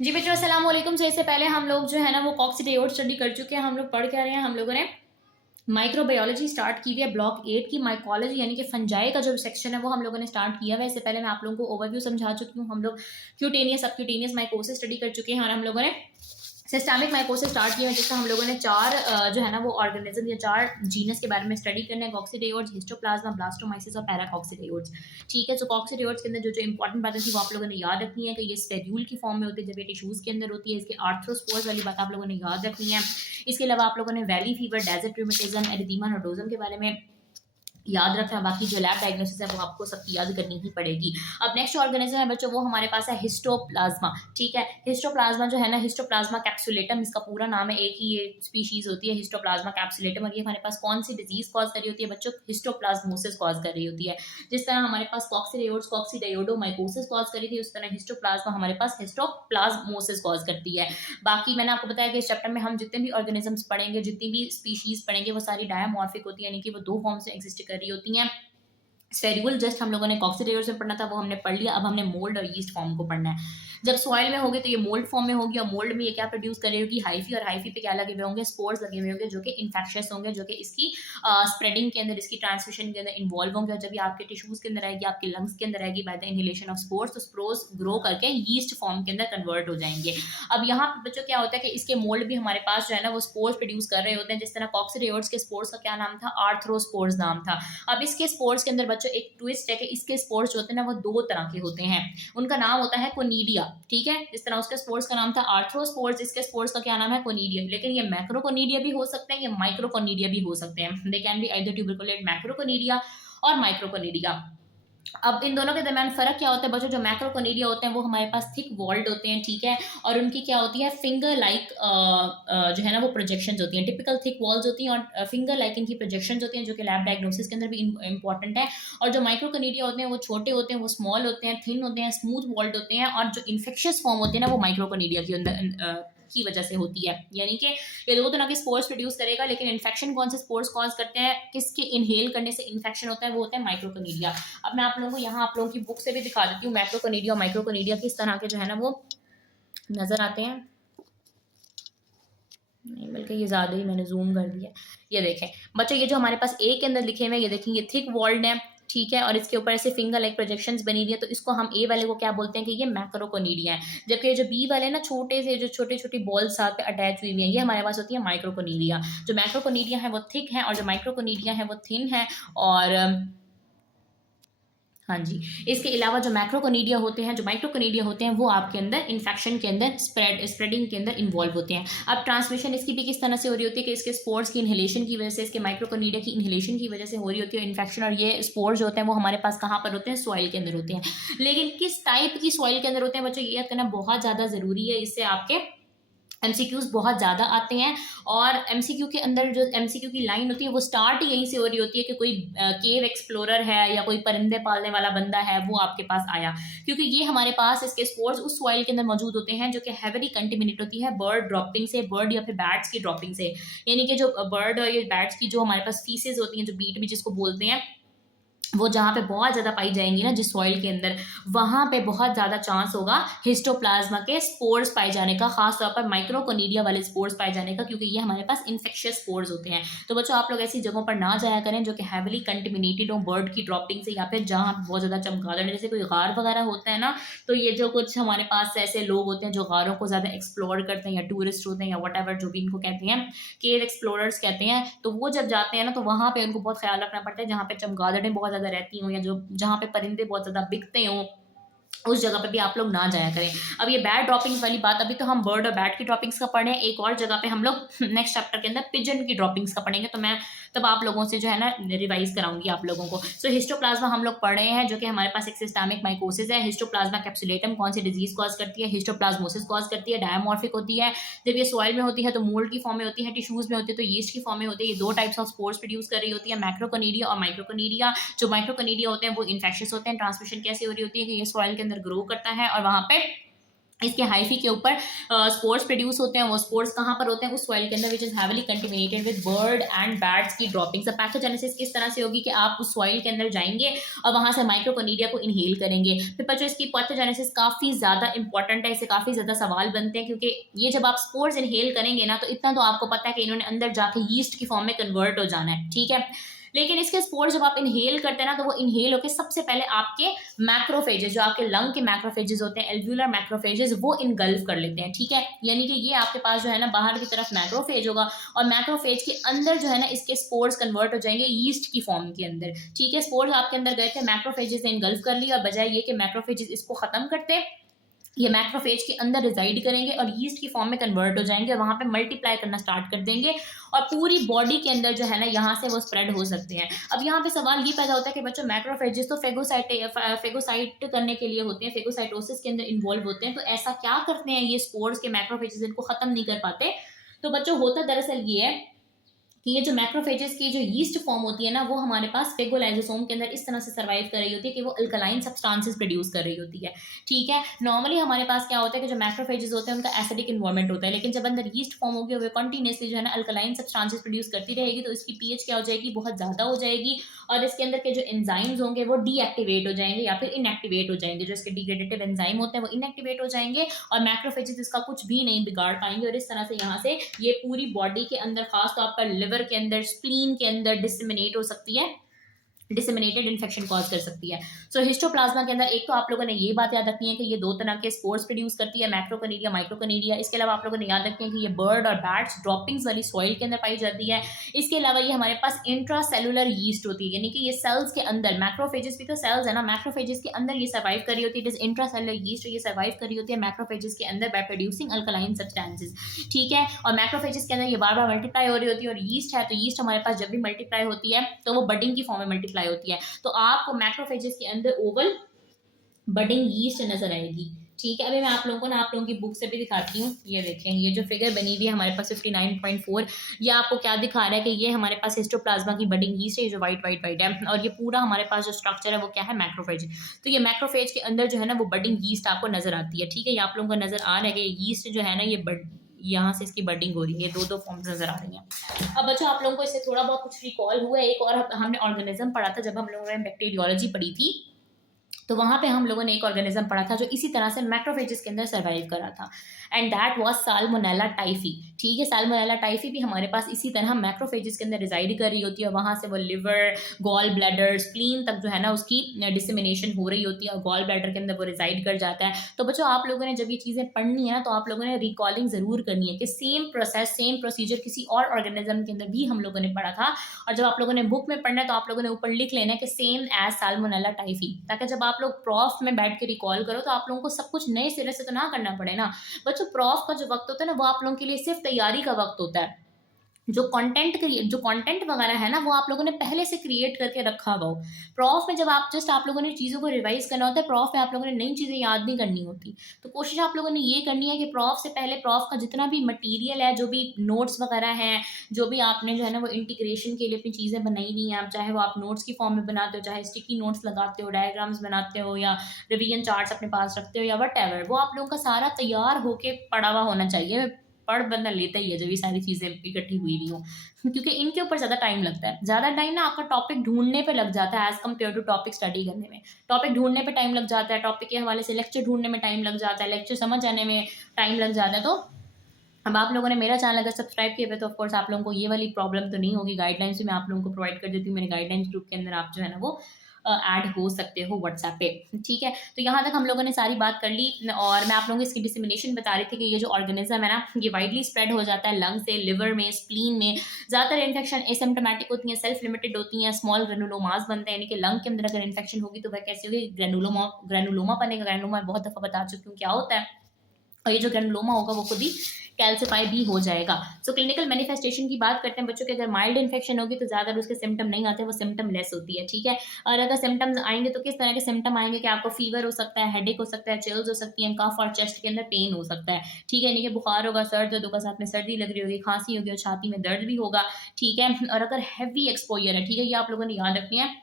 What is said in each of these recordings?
जी बच्चों अस्सलाम वालेकुम। से इससे पहले हम लोग जो है ना वो कॉक्सीडियोइड स्टडी कर चुके हैं। हम लोग पढ़ क्या रहे हैं, हम लोगों ने माइक्रोबायोलॉजी स्टार्ट की हुई है। ब्लॉक 8 की माइकोलॉजी यानी कि फंजाई का जो सेक्शन है वो हम लोगों ने स्टार्ट किया हुआ है। इससे पहले मैं आप लोगों को ओवरव्यू समझा चुकी हूँ। हम लोग क्यूटेनियस सबक्यूटेनियस माइकोसिस स्टडी कर चुके हैं और हम लोगों ने सिस्टमिक माइकोसिस स्टार्ट किया है, जिसका हम लोगों ने चार जो है ना वो ऑर्गेनिज्म या चार जीनस के बारे में स्टडी करना है। कॉक्सीडियोइड्स, हिस्टोप्लाज्मा, ब्लास्टोमाइसिस और पैराकॉक्सीडियोइड्स। ठीक है, सो कॉक्सीडियोइड्स के अंदर जो जो इंपॉर्टेंट बातें थी वो आप लोगों ने याद रखनी है कि ये स्पेड्यूल की फॉर्म में होती है जब ये टिश्यूज के अंदर होती है। इसके आर्थ्रोस्पोर्स वाली बात आप लोगों ने याद रखनी है। इसके अलावा आप लोगों ने valley fever, desert rheumatism, erythema nodosum के बारे में याद रखना है। बाकी जो लैब डायग्नोसिस है वो आपको सबकी याद करनी ही पड़ेगी। अब नेक्स्ट ऑर्गेनिज्म है बच्चों, वो हमारे पास है हिस्टोप्लाज्मा। ठीक है, हिस्टोप्लाज्मा जो है ना, हिस्टोप्लाज्मा कैप्सुलेटम इसका पूरा नाम है। एक ही ये स्पीशीज होती है हिस्टोप्लाज्मा कैप्सुलेटम, और ये हमारे पास कौन सी डिजीज कॉज कर रही होती है बच्चों? हिस्टोप्लाज्मोसिस कॉज कर रही होती है। जिस तरह हमारे पास कॉक्सीडियोइड्स कॉक्सीडायोडोमाइकोसिस कॉज कर रही थी, उस तरह हिस्टोप्लाज्मा हमारे पास हिस्टोप्लाज्मोसिस कॉज करती है। बाकी मैंने आपको बताया कि इस चैप्टर में हम जितने भी ऑर्गेनिजम्स पढ़ेंगे, जितनी भी स्पीशीज पढ़ेंगे, वो सारी डायमॉर्फिक होती है, यानी कि वो दो फॉर्म से एग्जिस्ट कर रही होती हैं। स्फेरिकल जस्ट हम लोगों ने कॉक्सीडियोइड्स में पढ़ना था, वो हमने पढ़ लिया। अब हमने मोल्ड और यीस्ट फॉर्म को पढ़ना है। जब सॉइल में होगी तो ये मोल्ड फॉर्म में होगी, और मोल्ड में ये क्या प्रोड्यूस कर रही होगी? हाइफी, और हाइफी पे क्या लगे हुए होंगे? स्पोर्स लगे हुए होंगे जो कि इन्फेक्शियस होंगे, जो कि इसकी स्प्रेडिंग के अंदर, इसकी ट्रांसमिशन के अंदर इन्वॉल्व होंगे। और जब ये आपके टिश्यूज के अंदर आएगी, आपके लंग्स के अंदर आएगी by the inhalation of spores, तो स्पोर्स ग्रो करके यीस्ट फॉर्म के अंदर कन्वर्ट हो जाएंगे। अब यहाँ पे बच्चों क्या होता है कि इसके मोल्ड भी हमारे पास जो है ना वो स्पोर्स प्रोड्यूस कर रहे होते हैं। जिस तरह कॉक्सीडियोइड्स के स्पोर्स का क्या नाम था? आर्थ्रोस्पोर्स नाम था। अब इसके स्पोर्स के अंदर बच्चों एक ट्विस्ट है कि इसके स्पोर्स जो होते हैं ना वो दो तरह के होते हैं। उनका नाम होता है कोनीडिया। ठीक है, जिस तरह उसके स्पोर्स का नाम था आर्थ्रोस्पोर्स, इसके स्पोर्स का क्या नाम है? कोनीडिया। लेकिन ये मैक्रोकोनीडिया भी हो सकते हैं, ये माइक्रोकोनीडिया भी हो सकते हैं। They can be either tuberculate मैक्रोकोनीडिया और माइक्रोकोनीडिया। अब इन दोनों के दरमियान फर्क क्या होता है बच्चों? जो मैक्रोकोनीडिया होते हैं वो हमारे पास थिक वॉल्ड होते हैं। ठीक है, और उनकी क्या होती है? फिंगर लाइक जो है ना वो प्रोजेक्शंस होती हैं। टिपिकल थिक वॉल्स होती हैं और फिंगर लाइक इनकी प्रोजेक्शंस होती हैं, जो कि लैब डायग्नोसिस के अंदर भी इंपॉर्टेंट है। और जो माइक्रोकोनीडिया होते हैं वो छोटे होते हैं, वो स्मॉल होते हैं, थिन होते हैं, स्मूथ वॉल्ड होते हैं। और जो इन्फेक्शियस फॉर्म होती है ना वो माइक्रोकोनीडिया के अंदर की वजह से होती है। यानी कि ये दो तरह के स्पोर्स प्रोड्यूस करेगा, लेकिन इन्फेक्शन कौन से स्पोर्स कॉज करते हैं? किसके इनहेल करने से इन्फेक्शन होता है? वो होता है माइक्रोकोनीडिया। अब मैं आप लोगों को यहाँ आप लोगों की बुक से भी दिखा देती हूँ मैक्रोकोनीडिया और माइक्रोकोनीडिया किस तरह के जो है ना वो नजर आते हैं। नहीं, बल्कि ये ज़्यादा ही मैंने जूम कर दिया। ये देखें बच्चों, ये जो हमारे पास ए के अंदर लिखे हुए हैं, ये देखें ये थिक वॉल्ड है। ठीक है, और इसके ऊपर ऐसे फिंगर लाइक प्रोजेक्शंस बनी हुई है, तो इसको हम ए वाले को क्या बोलते हैं कि ये मैक्रोकोनीडिया है। जबकि ये जो बी वाले हैं ना, छोटे से जो छोटी छोटी बॉल्स साथ पे अटैच हुई हुई हैं, ये हमारे पास होती है माइक्रोकोनीडिया। जो मैक्रोकोनीडिया है वो थिक है और जो माइक्रोकोनीडिया है वो थिन है। और हाँ जी, इसके अलावा जो मैक्रोकोनीडिया होते हैं, जो माइक्रोकोनीडिया होते हैं, वो आपके अंदर इन्फेक्शन के अंदर स्प्रेडिंग के अंदर इन्वॉल्व होते हैं। अब ट्रांसमिशन इसकी भी किस तरह से हो रही होती है कि इसके स्पोर्स की इनहेलेशन की वजह से, इसके माइक्रोकोनीडिया की इनहेलेशन की वजह से हो रही होती है इन्फेक्शन। और ये स्पोर्स जो होते हैं वो हमारे पास कहाँ पर होते हैं? सॉइल के अंदर होते हैं। लेकिन किस टाइप की सॉइल के अंदर होते हैं बच्चों, ये करना बहुत ज़्यादा ज़रूरी है। इससे आपके एमसीक्यूज बहुत ज़्यादा आते हैं। और एमसीक्यू के अंदर जो एमसीक्यू की लाइन होती है वो स्टार्ट यहीं से हो रही होती है कि कोई केव एक्सप्लोरर है या कोई परिंदे पालने वाला बंदा है, वो आपके पास आया। क्योंकि ये हमारे पास इसके स्पोर्स उस सॉइल के अंदर मौजूद होते हैं जो कि हेवली कंटेमिनेट होती है बर्ड ड्रॉपिंग से, बर्ड या फिर बैट्स की ड्रॉपिंग से। यानी कि जो बर्ड और ये बैट्स की जो हमारे पास फीसेज होती हैं, जो बीट भी जिसको बोलते हैं, वो जहाँ पे बहुत ज़्यादा पाई जाएंगी ना जिस सॉइल के अंदर, वहाँ पे बहुत ज़्यादा चांस होगा हिस्टोप्लाज्मा के स्पोर्स पाए जाने का, खासतौर पर माइक्रोकोनीडिया वाले स्पोर्स पाए जाने का, क्योंकि ये हमारे पास इन्फेक्शियस स्पोर्स होते हैं। तो बच्चों आप लोग ऐसी जगहों पर ना जाया करें जो कि हैवली कंटेमिनेटेड हो बर्ड की ड्रॉपिंग से, या फिर जहाँ बहुत ज़्यादा चमगादड़, जैसे कोई गार वगैरह होता है ना, तो ये जो कुछ हमारे पास ऐसे लोग होते हैं जो गारों को ज़्यादा एक्सप्लोर करते हैं, या टूरिस्ट होते हैं, या वट एवर जो भी इनको कहते हैं, केव एक्सप्लोरर्स कहते हैं, तो वो जब जाते हैं ना तो वहाँ पे उनको बहुत ख्याल रखना पड़ता है जहाँ पे चमगादड़ें बहुत ज़्यादा रहती हों, या जो जहाँ पे परिंदे बहुत ज़्यादा बिकते हों, उस जगह पे भी आप लोग ना जाया करें। अब ये बैट ड्रॉपिंग्स वाली बात, अभी तो हम बर्ड और बैट की ड्रॉपिंग्स का पढ़े हैं। एक और जगह पे हम लोग नेक्स्ट चैप्टर के अंदर पिजन की ड्रॉपिंग्स का पढ़ेंगे, तो मैं तब आप लोगों से जो है ना रिवाइज कराऊंगी आप लोगों को। सो हिस्टोप्लाज्मा हम लोग पढ़ रहे हैं, जो कि हमारे पास एक सिस्टमिक माइकोसिस है। हिस्टोप्लाज्मा कैप्सुलेटम कौन सी डिजीज कॉज करती है? हिस्टोप्लाज्मोसिस कॉज करती है। डायमॉर्फिक होती है। जब ये सॉइल में होती है तो मोल्ड की फॉर्म में होती है, टिश्यूज में होती है तो यीस्ट की फॉर्म में होती है। ये दो टाइप्स ऑफ स्पोर्स प्रोड्यूस कर रही होती है, मैक्रोकोनीडिया और माइक्रोकोनीडिया। जो माइक्रोकोनीडिया होते हैं वो इन्फेक्शियस होते हैं। ट्रांसमिशन कैसे हो रही होती है कि ये सॉइल के अंदर ग्रो करता है और वहाँ पे इसके हाइफी के ऊपर स्पोर्स प्रोड्यूस होते हैं। वो स्पोर्स कहाँ पर होते हैं? उस सॉइल के अंदर which is heavily contaminated with bird and bats की ड्रॉपिंग्स। अब पैथोजेनेसिस किस तरह से होगी कि आप उस सॉइल के अंदर जाएंगे और वहां से माइक्रोकोनीडिया को इनहेल करेंगे। फिर बच्चों इसकी पैथोजेनेसिस काफी ज्यादा इंपॉर्टेंट है, इससे काफी ज्यादा सवाल बनते हैं, क्योंकि ये जब आप स्पोर्स इनहेल करेंगे ना, तो इतना तो आपको पता है कि इन्होंने अंदर जाके यीस्ट की फॉर्म में कन्वर्ट हो जाना है, ठीक है। लेकिन इसके स्पोर्स जब आप इनहेल करते हैं ना, तो वो इनहेल होकर सबसे पहले आपके मैक्रोफेजेस, जो आपके लंग के मैक्रोफेजेस होते हैं, एल्व्यूलर मैक्रोफेजेस, वो इनगल्फ कर लेते हैं, ठीक है। यानी कि ये आपके पास जो है ना बाहर की तरफ मैक्रोफेज होगा, और मैक्रोफेज के अंदर जो है ना इसके स्पोर्स कन्वर्ट हो जाएंगे यीस्ट की फॉर्म के अंदर, ठीक है। स्पोर्स आपके अंदर गए थे, मैक्रोफेजेस ने इनगल्फ कर लिया, और बजाय ये कि मैक्रोफेजेस इसको खत्म करते, ये मैक्रोफेज के अंदर रिजाइड करेंगे और यीस्ट की फॉर्म में कन्वर्ट हो जाएंगे, और वहां पे मल्टीप्लाई करना स्टार्ट कर देंगे, और पूरी बॉडी के अंदर जो है ना यहाँ से वो स्प्रेड हो सकते हैं। अब यहाँ पे सवाल ये पैदा होता है कि बच्चों मैक्रोफेजेस तो फेगोसाइट करने के लिए होते हैं, फेगोसाइटोसिस के अंदर इन्वॉल्व होते हैं, तो ऐसा क्या करते हैं ये स्पोर्स के मैक्रोफेजेस इनको खत्म नहीं कर पाते? तो बच्चों होता दरअसल ये है कि ये जो मैक्रोफेजेस की जो यीस्ट फॉर्म होती है ना, वो हमारे पास फेगोलाइजोसोम के अंदर इस तरह से सर्वाइव कर रही होती है कि वो अल्कलाइन सब्सटेंसेस प्रोड्यूस कर रही होती है, ठीक है। नॉर्मली हमारे पास क्या होता है कि जो मैक्रोफेजेस होते हैं उनका एसिडिक इन्वायरमेंट होता है, लेकिन जब अंदर यीस्ट फॉर्म होगी वो कंटिन्यूसली जो है ना अल्कलाइन सब्सटेंसेस प्रोड्यूस करती रहेगी, तो इसकी पीएच क्या हो जाएगी? बहुत ज़्यादा हो जाएगी, और इसके अंदर के जो एंजाइम्स होंगे वो डीएक्टिवेट हो जाएंगे या फिर इनएक्टिवेट हो जाएंगे। जो इसके डिग्रेडेटिव एंजाइम होते हैं वो इनएक्टिवेट हो जाएंगे, और मैक्रोफेजेस इसका कुछ भी नहीं बिगाड़ पाएंगे, और इस तरह से यहाँ से ये पूरी बॉडी के अंदर, खासतौर पर लिवर के अंदर, स्प्लीन के अंदर डिसमिनेट हो सकती है, डिसमिनेटेड इन्फेक्शन कॉज कर सकती है। सो हिस्टोप्लाज्मा के अंदर एक तो आप लोगों ने ये बात याद रखनी है कि ये दो तरह के स्पोर्स प्रोड्यूस करती है, मैक्रोकनीडिया, माइक्रोकनीडिया। इसके अलावा आप लोगों ने याद रखनी है कि ये बर्ड और बैट्स ड्रॉपिंग्स वाली सॉइल के अंदर पाई जाती है। इसके अलावा ये हमारे पास इंट्रासेलुलर यीस्ट होती है, यानी कि ये सेल्स के अंदर, मैक्रोफेजेस भी तो सेल्स है ना, मैक्रोफेजेस के अंदर ये सर्वाइव कर रही होती है। इट इज इंट्रासेलुलर यीस्ट, ये सर्वाइव कर रही होती है मैक्रोफेजेस के अंदर बाय प्रोड्यूसिंग अल्कलाइन सब्सटेंसेस, ठीक है। और मैक्रोफेजेस के अंदर ये बार बार मल्टीप्लाई हो रही होती है, और यीस्ट है तो यीस्ट हमारे पास जब भी मल्टीप्लाई होती है तो वो बडिंग की फॉर्म में मल्टीप्लाई होती है, तो आपको मैक्रोफेजेस के अंदर ओवल बडिंग यीस्ट नजर आएगी, ठीक है। अभी मैं आप लोगों को ना आप लोगों की बुक से भी दिखाती हूँ। ये देखें, ये जो फिगर बनी हुई है हमारे पास 59.4, ये आपको क्या दिखा रहा है कि ये हमारे पास हिस्टोप्लाज्मा की बडिंग यीस्ट है, जो वाइट वाइट वाइट है, और ये पूरा हमारे पास जो स्ट्रक्चर है वो क्या है? मैक्रोफेज। तो ये मैक्रोफेज के अंदर जो है ना वो बडिंग यीस्ट आपको नजर आती है, ठीक है। ये आप लोगों को नजर आ रहा है कि यीस्ट जो है ना ये यहाँ से इसकी बडिंग हो रही है, दो फॉर्म्स नजर आ रही हैं। अब बच्चों आप लोगों को इससे थोड़ा बहुत कुछ रिकॉल हुआ है। एक और हमने ऑर्गेनिज्म पढ़ा था जब हम लोगों ने बैक्टीरियोलॉजी पढ़ी थी, तो वहां पे हम लोगों ने एक ऑर्गेनिज्म पढ़ा था जो इसी तरह से मैक्रोफेजेस के अंदर सर्वाइव करा था, and that was salmonella typhi, ठीक है। साल्मोनेला टाइफी भी हमारे पास इसी तरह मैक्रोफेजेस के अंदर रिजाइड कर रही होती है, वहां से वो लिवर, गॉल ब्लैडर, स्प्लीन तक जो है ना उसकी डिसमिनेशन हो रही होती है, और गॉल ब्लैडर के अंदर वो रिजाइड कर जाता है। तो बच्चों आप लोगों ने जब ये चीज़ें पढ़नी है ना, तो आप लोगों ने रिकॉलिंग जरूर करनी है कि सेम प्रोसेस, सेम प्रोसीजर किसी और ऑर्गेनिज्म के अंदर भी हम लोगों ने पढ़ा था, और जब आप लोगों ने बुक में पढ़ना है तो आप लोगों ने ऊपर लिख लेना है कि सेम एज साल्मोनेला टाइफी, ताकि जब आप लोग प्रॉफ में बैठ के रिकॉल करो तो आप लोगों को सब कुछ नए सिरे से तो ना करना पड़े ना। बच्चों प्रॉफ का जो वक्त होता है ना वो आप लोगों के लिए सिर्फ तैयारी का वक्त होता है। जो कंटेंट वगैरह है ना वो आप लोगों ने पहले से क्रिएट करके रखा हुआ हो। प्रॉफ में जब आप लोगों ने चीज़ों को रिवाइज करना होता है, प्रॉफ में आप लोगों ने नई चीज़ें याद नहीं करनी होती। तो कोशिश आप लोगों ने ये करनी है कि प्रॉफ से पहले प्रॉफ का जितना भी मटेरियल है, जो भी नोट्स वगैरह हैं, जो भी आपने जो है ना वो इंटीग्रेशन के लिए अपनी चीज़ें बनाई हुई हैं, आप चाहे वो आप नोट्स की फॉर्म में बनाते हो, चाहे स्टिकी नोट्स लगाते हो, डायग्राम्स बनाते हो, या रिवीजन चार्ट्स अपने पास रखते हो, या वट वो आप लोगों का सारा तैयार होके पड़ा हुआ होना चाहिए। पढ़ बंदा लेता ही है जब ये सारी चीज़ें इकट्ठी हुई हुई हों, क्योंकि इनके ऊपर ज़्यादा टाइम लगता है। ज़्यादा टाइम ना आपका टॉपिक ढूंढने पे लग जाता है as compare to topic study करने में। टॉपिक ढूंढने पे टाइम लग जाता है, टॉपिक के हवाले से लेक्चर ढूंढने में टाइम लग जाता है, लेक्चर समझ आने में टाइम लग जाता है। तो अब आप लोगों ने मेरा चैनल अगर सब्सक्राइब किया हुआ तो ऑफकोर्स आप लोगों को ये वाली प्रॉब्लम तो नहीं होगी। गाइडलाइंस भी मैं आप लोगों को प्रोवाइड कर देती हूँ, मेरे गाइडलाइंस ग्रुप के अंदर आप जो है ना वो ऐड हो सकते हो व्हाट्सएप पे, ठीक है। तो यहाँ तक हम लोगों ने सारी बात कर ली, और मैं आप लोगों को इसकी डिसमिनेशन बता रही थी कि ये जो ऑर्गेनिज्म है ना ये वाइडली स्प्रेड हो जाता है लंग से, लिवर में, स्प्लीन में। ज़्यादातर इन्फेक्शन एसिम्प्टोमेटिक होती हैं, सेल्फ लिमिटेड होती हैं, स्मॉल ग्रेनुलोमास बनते हैं, यानी कि लंग के अंदर अगर इन्फेक्शन होगी तो वह कैसी होगी? ग्रेनुलोमा बनेगा। ग्रेनुलोमा बहुत दफ़ा बता चुकी हूँ क्या होता है, और ये जो ग्रेनुलोमा होगा वो खुद ही कैल्सिफाई भी हो जाएगा। सो क्लिनिकल मैनिफेस्टेशन की बात करते हैं बच्चों के, अगर माइल्ड इन्फेक्शन होगी तो ज़्यादा उसके सिम्टम नहीं आते, वो सिम्टम लेस होती है, ठीक है। और अगर सिम्टम्स आएंगे तो किस तरह के सिम्टम आएंगे कि आपको फीवर हो सकता है, हेडेक हो सकता है, चिल्स हो सकती हैं, कफ और चेस्ट के अंदर पेन हो सकता है, ठीक है। यानी कि बुखार होगा, सर दर्द होगा, साथ में सर्दी लग रही होगी, खांसी होगी, और छाती में दर्द भी होगा, ठीक है। और अगर हैवी एक्सपोजर है, ठीक है, ये आप लोगों ने याद रखनी है,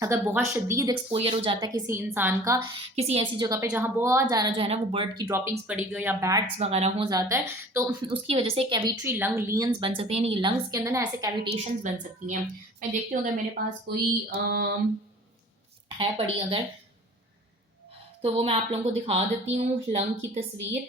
अगर बहुत शदीद एक्सपोजर हो जाता है किसी इंसान का किसी ऐसी जगह पे जहाँ बहुत ज़्यादा जो है ना वो बर्ड की ड्रॉपिंग्स पड़ी हुई हो या बैट्स वगैरह हो जाता है, तो उसकी वजह से कैविटरी लंग लियंस बन सकते हैं, यानी लंग्स के अंदर ना ऐसे कैविटेशंस बन सकती हैं। मैं देखती हूँ अगर मेरे पास कोई है पड़ी अगर, तो वो मैं आप लोगों को दिखा देती हूँ लंग की तस्वीर।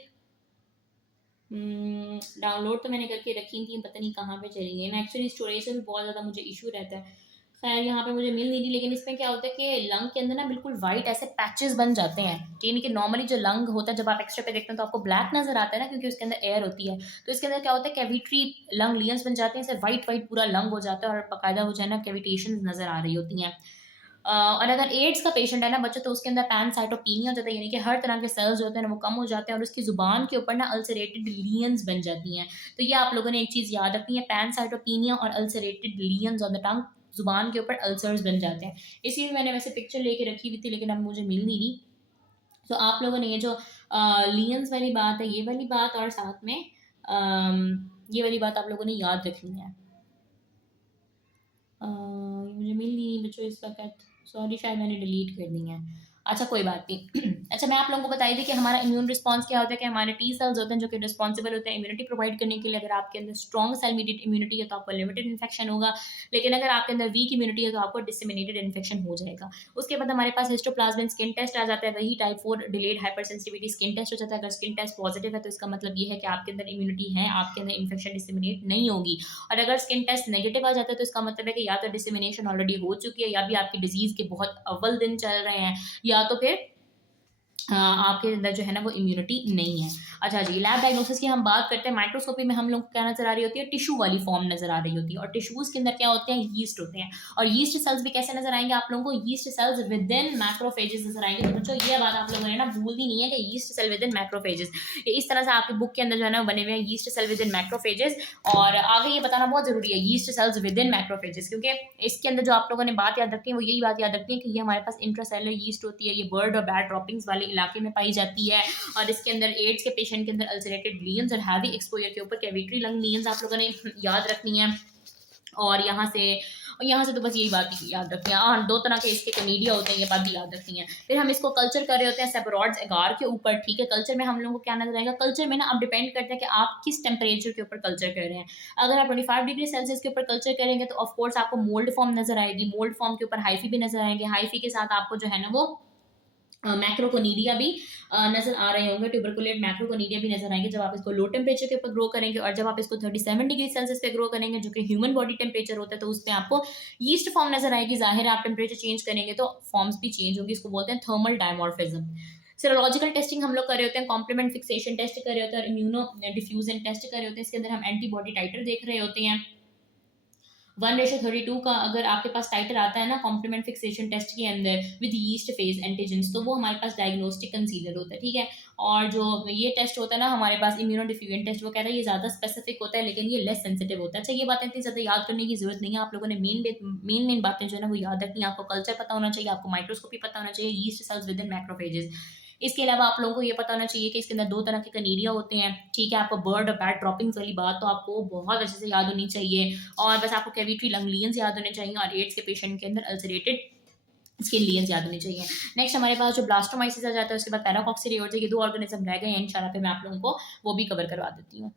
डाउनलोड तो मैंने करके रखी थी, पता नहीं कहाँ पे चली गई। मैं एक्चुअली स्टोरेज से भी बहुत ज़्यादा मुझे इशू रहता है। खैर यहाँ पे मुझे मिल नहीं रही, लेकिन इसमें क्या होता है कि लंग के अंदर ना बिल्कुल वाइट ऐसे पैचेस बन जाते हैं, यानी कि नॉर्मली जो लंग होता है जब आप एक्सरे पे देखते हैं तो आपको ब्लैक नजर आता है ना, क्योंकि उसके अंदर एयर होती है। तो इसके अंदर क्या होता है कैविटरी लंग लियंस बन जाते हैं, ऐसे वाइट वाइट पूरा लंग हो जाता है और बाकायदा हो जाए ना कैविटेशन नजर आ रही होती हैं। और अगर एड्स का पेशेंट है ना बच्चा, तो उसके अंदर पैनसाइटोपिनिया हो जाता है, यानी कि हर तरह के सेल्स जो होते हैं ना वो कम हो जाते हैं और उसकी जुबान के ऊपर ना अल्सरेटेड लियंस बन जाती हैं। तो ये आप लोगों ने एक चीज़ याद रखनी है, पैनसाइटोपिनिया और अल्सरेटेड लियंस ऑन द टंग, जुबान के ऊपर अल्सर्स बन जाते हैं। इसीलिए मैंने वैसे पिक्चर लेके रखी हुई थी, लेकिन अब मुझे मिल नहीं रही। तो आप लोगों ने ये जो लियंस वाली बात है, ये वाली बात, और साथ में ये वाली बात आप लोगों ने याद रखनी है। मुझे मिल नहीं बच्चों इस वक्त, सॉरी शायद मैंने डिलीट कर दी है। अच्छा कोई बात नहीं। अच्छा मैं आप लोगों को बताई थी कि हमारा इम्यून रिस्पांस क्या होता है, कि हमारे टी सेल्स होते हैं जो कि रिस्पॉन्सिबल होते हैं इम्यूनिटी प्रोवाइड करने के लिए। अगर आपके अंदर स्ट्रॉन्ग सेल मीडिएटेड इम्यूनिटी है तो आपको लिमिटेड इन्फेक्शन होगा, लेकिन अगर आपके अंदर वीक इम्यूनिटी है तो आपको डिसमिनेटेड इन्फेक्शन हो जाएगा। उसके बाद हमारे पास हिस्टोप्लाज्मिक स्किन टेस्ट आ जाता है, वही type 4 delayed hypersensitivity skin test हो जाता है। अगर स्किन टेस्ट पॉजिटिव है तो इसका मतलब ये है कि आपके अंदर इम्यूनिटी है, आपके अंदर इन्फेक्शन डिसमिनेट नहीं होगी। और अगर स्किन टेस्ट नेगेटिव आ जाता है तो इसका मतलब है कि या तो डिसमिनेशन ऑलरेडी हो चुकी है, या भी आपकी डिजीज के बहुत अव्वल दिन चल रहे हैं, या तो फिर आपके अंदर जो है ना वो इम्यूनिटी नहीं है। अच्छा जी, लैब डायग्नोसिस की हम बात करते हैं। माइक्रोस्कोपी में हम लोग को क्या नजर आ रही होती है, टिश्यू वाली फॉर्म नजर आ रही होती है, और टिश्यूज के अंदर क्या होते हैं, यीस्ट होते हैं। और यीस्ट सेल्स भी कैसे नजर आएंगे आप लोगों को, yeast cells within macrophages नजर आएंगे। तो बच्चों ये बात आप लोगों ने ना भूलनी नहीं है कि yeast cell within macrophages, ये इस तरह से आपकी बुक के अंदर जो है ना बने हुए हैं, yeast cell within macrophages. और आगे ये बताना बहुत जरूरी है, yeast cells within macrophages, क्योंकि इसके अंदर जो आप लोगों ने बात याद रखनी है वो यही बात याद रखनी है कि ये हमारे पास इंट्रासेलुलर यीस्ट होती है, ये बर्ड और बैट ड्रॉपिंग्स वाले इलाके में पाई जाती है। और इसके अंदर एड्स के पेशेंट के अंदर अल्सरेटेड लियंस और हैवी एक्सपोजर के ऊपर कैविटरी लंग लियंस आप लोगों ने याद रखनी है। और यहाँ से तो बस यही बात याद रखनी है। हाँ, दो तरह के इसके कनीडिया होते हैं, ये बात भी याद रखनी है। फिर हम इसको कल्चर कर रहे होते हैं सेपरॉड्स एगार के ऊपर, ठीक है। कल्चर में हम लोगों को क्या नजर आएगा, कल्चर में ना अब डिपेंड करता है कि आप किस टेम्परेचर के ऊपर कल्चर कर रहे हैं। अगर आप 25 डिग्री सेल्सियस के ऊपर कल्चर करेंगे तो ऑफकोर्स आपको मोल्ड फॉर्म नजर आएगी, मोल्ड फॉर्म के ऊपर हाइफी भी नजर आएंगे, हाइफी के साथ आपको जो है ना वो मैक्रोकोनीडिया भी नजर आ रहे होंगे, ट्यूबरकुलेट मैक्रोकोनीडिया भी नजर आएंगे जब आप इसको लो टेम्परेचर के ऊपर ग्रो करेंगे। और जब आप इसको 37 डिग्री सेल्सियस पे ग्रो करेंगे जो कि ह्यूमन बॉडी टेम्परेचर होता है, तो उसमें आपको यीस्ट फॉर्म नजर आएगी। जाहिर है आप टेम्परेचर चेंज करेंगे तो फॉर्म्स भी चेंज होगी, इसको बोलते हैं थर्मल डायमॉर्फिज्म। सीरोलॉजिकल टेस्टिंग हम लोग कर रहे होते हैं, कॉम्प्लीमेंट फिक्सेशन टेस्ट कर रहे होते हैं और इम्यूनो डिफ्यूजन टेस्ट कर रहे होते हैं। इसके अंदर हम एंटीबॉडी टाइटर देख रहे होते हैं। 1:32 का अगर आपके पास टाइटर आता है ना कॉम्प्लीमेंट फिक्सेशन टेस्ट के अंदर विद यीस्ट फेज एंटीजेंस, तो वो हमारे पास डायग्नोस्टिक कंसीडर होता है, ठीक है। और जो ये टेस्ट होता है ना हमारे पास इम्यूनो डिफ्यूजन टेस्ट, वो कहता है ये ज़्यादा स्पेसिफिक होता है लेकिन ये लेस सेंसिटिव होता है। अच्छा ये बातें इतनी ज़्यादा याद करने की जरूरत नहीं है, आप लोगों ने मेन बातें जो है ना वो याद रखनी है। आपको कल्चर पता होना चाहिए, आपको माइक्रोस्कोपी पता होना चाहिए, yeast cells within macrophages. इसके अलावा आप लोगों को ये पता होना चाहिए कि इसके अंदर दो तरह के कनीरिया होते हैं, ठीक है। आपको बर्ड और बैट ड्रॉपिंग्स वाली बात तो आपको बहुत अच्छे से याद होनी चाहिए, और बस आपको कैविटरी लंग लियंस याद होने चाहिए, और एड्स के पेशेंट के अंदर अल्सरेटेड स्किन लियंस याद होनी चाहिए। नेक्स्ट हमारे पास जो ब्लास्टोमाइसिस आ जाता है, उसके बाद पैराकॉक्सिडियोइड्स, ये दो ऑर्गेनिज्म रह गए हैं। इंशाल्लाह फिर मैं आप लोगों को वो भी कवर करवा देती हूँ।